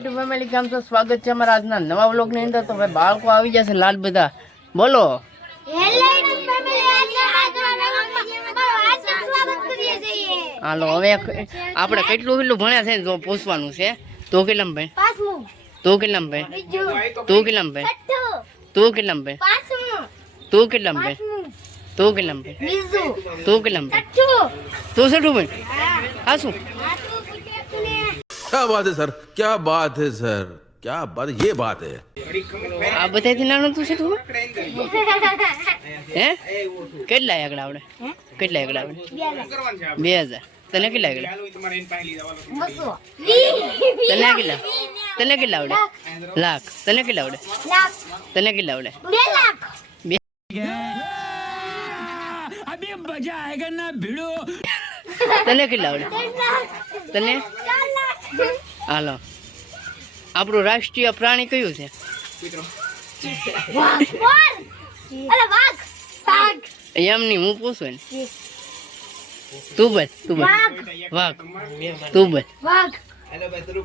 YouTube family કેમ છો? સ્વાગત છે અમારા આજના નવા વ્લોગની અંદર. તો ભાઈ બાળકો આવી જશે લાલ બધા, બોલો હાલો. હવે આપણે કેટલું ભણ્યા છે તો પૂછવાનું છે. તો કેટલામ ભાઈ? તો કેટલામ ભાઈ? તો કેટલામ ભાઈ? તો કેટલામ ભાઈ? તો કેટલામ ભાઈ? તો કેટલામ ભાઈ? તો કેટલામ ભાઈ? તો છઠ્ઠું ભાઈ? હા શું? क्या बात है सर, क्या बात है सर, क्या बात, ये बात है. આ બધાથી નાનું તું છે તું? હે કેટલા આગળ આવડે? કેટલા આગળ આવડે? 2000. તને કેટલા આગળ? તને કેટલા આવડે? લાખ. તને કેટલા આવડે? તને કેટલા આવડે? 2 લાખ. अभी मजा आएगा ना भिड़ो. તને કેટલા આવડે? તને? હાલો. આપણું રાષ્ટ્રીય પ્રાણી કયું છે? એમની હું પૂછું ને. તું બોલ. વાઘ. તું બોલ.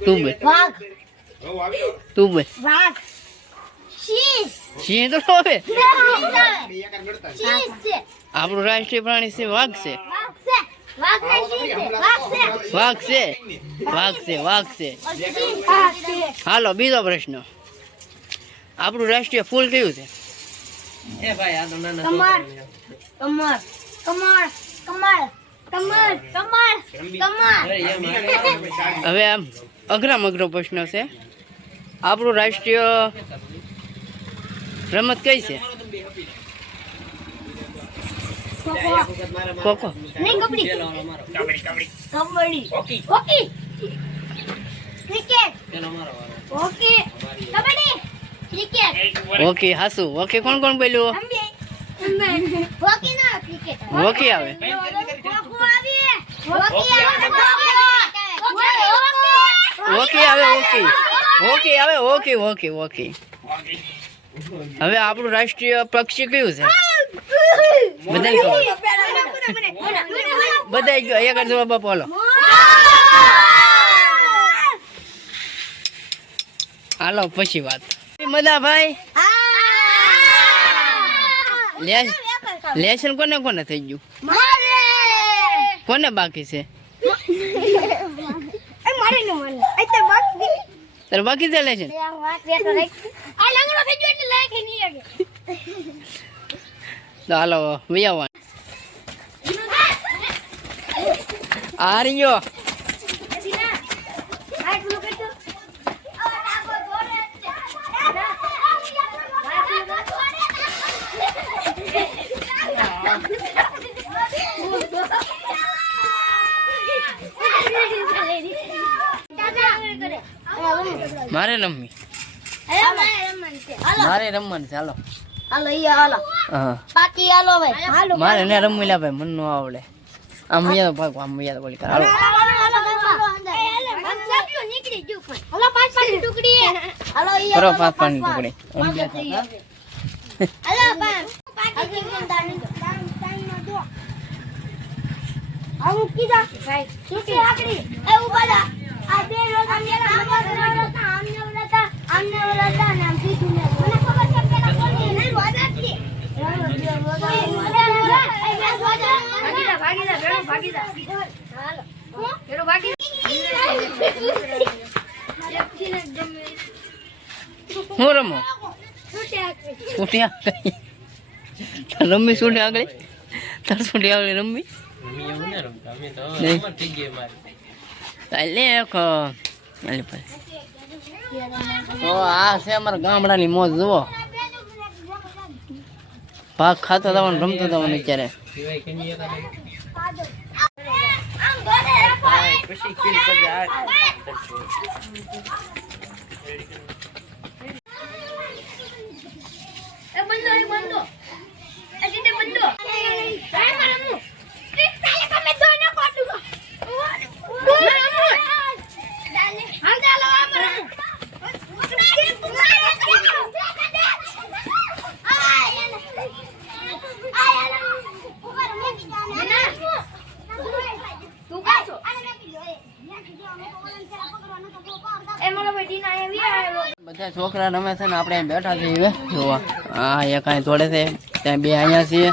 તું બોલ. તું બોલ. સિંહ તો હવે આપણું રાષ્ટ્રીય પ્રાણી છે વાઘ છે. વાઘ છે. હાલો બીજો પ્રશ્ન. આપણું રાષ્ટ્રીય ફૂલ કયું છે? હવે આમ અઘરામાં અઘરો પ્રશ્ન છે. આપણું રાષ્ટ્રીય રમત કઈ છે? ખોખો. ઓકે હાસુ. ઓકે કોણ કોણ બોલ્યું? ઓકે આવે. ઓકે આવે. ઓકે. હવે આપણું રાષ્ટ્રીય પક્ષી કયું છે? બધા ગયો એક જ જવાબ આપો. હાલો પછી વાત. મજા ભાઈ લેશન કોને થઈ ગયું? કોને બાકી છે? તારે બાકી છે લેશન? હાલો વિયાવા આ રહ્યો. મારે રમવી છે. હાલો મારે ને રમવી લા ભાઈ, મન નો આવડે. આમ ભાગ બોલી કર. હાલો કરો 5 પાણી ટુકડી. હું રમો રમી છૂટે આગળ. તાર છૂટે આગળ રમી આ છે અમારા ગામડાની મોજ. જુઓ ભાગ ખાતો જવાનું, રમતો જવાનું અત્યારે. બધા છોકરા રમે છે ને આપણે અહીં બેઠા છીએ જોવા. હા એક અહીં તોડે છે, ત્યાં બે અહીંયા છીએ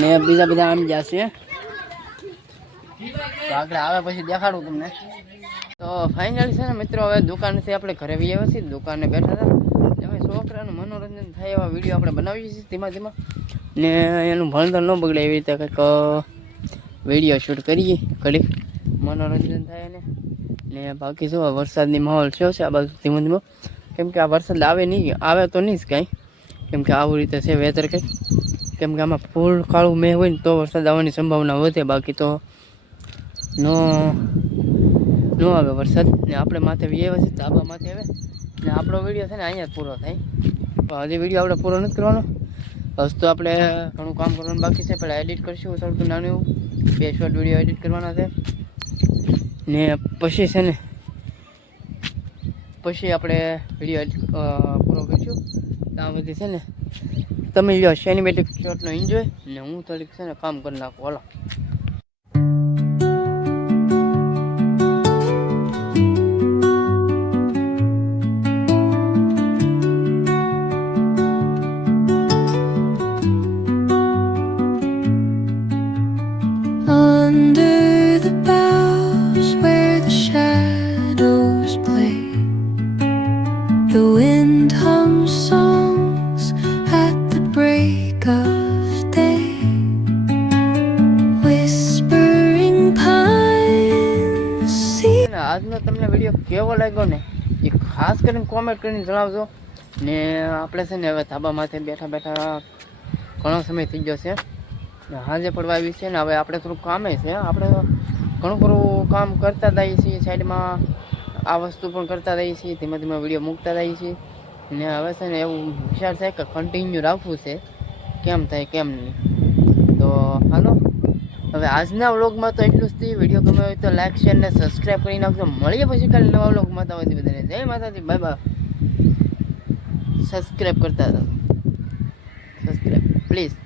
ને બીજા બધા આમ ગયા છે. તો આગળ આવે પછી દેખાડું તમને. તો ફાઇનલી છે ને મિત્રો હવે દુકાનેથી આપણે ઘરે આવી આવ્યા છીએ. દુકાને બેઠા હતા હવે છોકરાનું મનોરંજન થાય એવા વિડીયો આપણે બનાવીએ છીએ ધીમા ધીમા, ને એનું ભણતર ન બગડે એવી રીતે કંઈક વિડીયો શૂટ કરીએ, ઘડીક મનોરંજન થાય ને બાકી જો વરસાદની માહોલ છે આ બાજુ ધીમો ધીમો, કેમ કે આ વરસાદ આવે તો નહીં જ કાંઈ, કેમ કે આવું રીતે છે વેધર કંઈક, કેમ કે આમાં ફૂલ કાળું મેં હોય ને તો વરસાદ આવવાની સંભાવના વધે, બાકી તો નો આવે વરસાદ. ને આપણે માથે વ્યવ છે ધાબા માથે આવે ને આપણો વિડીયો છે ને અહીંયા જ પૂરો થાય, પણ હજી વિડીયો આપણે પૂરો નથી કરવાનો. બસ તો આપણે ઘણું કામ કરવાનું બાકી છે. પહેલાં એડિટ કરીશું થોડું નાનું એવું 2 શોર્ટ વિડીયો એડિટ કરવાના છે ને પછી છે ને પછી આપણે વિડીયો પૂરો કરીશું. ત્યાં બધી છે ને તમે લ્યો સિનેમેટિક શોટનો એન્જોય, ને હું થોડીક છે ને કામ કરી નાખું. હાલો. Under the boughs where the shadows play, the wind hums songs at the break of day, whispering pines see. આજનો તમને વિડીયો કેવો લાગ્યો ને એ ખાસ કરીને કોમેન્ટ કરીને જણાવજો. ને આપણે છે ને હવે ધાબા માથે બેઠા બેઠા ઘણો સમય થઈ ગયો છે, હાજે પડવા આવી છે ને હવે આપણે થોડુંક કામે છે. આપણે ઘણું ખરું કામ કરતા જઈએ છીએ, સાઈડમાં આ વસ્તુ પણ કરતા રહીએ છીએ, ધીમે ધીમે વિડીયો મૂકતા રહીએ છીએ. ને હવે છે ને એવું વિચાર છે કે કન્ટિન્યુ રાખવું છે, કેમ થાય કેમ નહીં. તો હાલો હવે આજના વ્લોગમાં તો એટલું જ થયું. વિડીયો ગમે હોય તો લાઈક શેર ને સબસ્ક્રાઈબ કરી નાખજો. મળીએ પછી કાલે નવા વ્લોગમાં. તો બધાને જય માતાજી, બાય બાય. સબસ્ક્રાઈબ કરતા હતા, સબસ્ક્રાઈબ પ્લીઝ.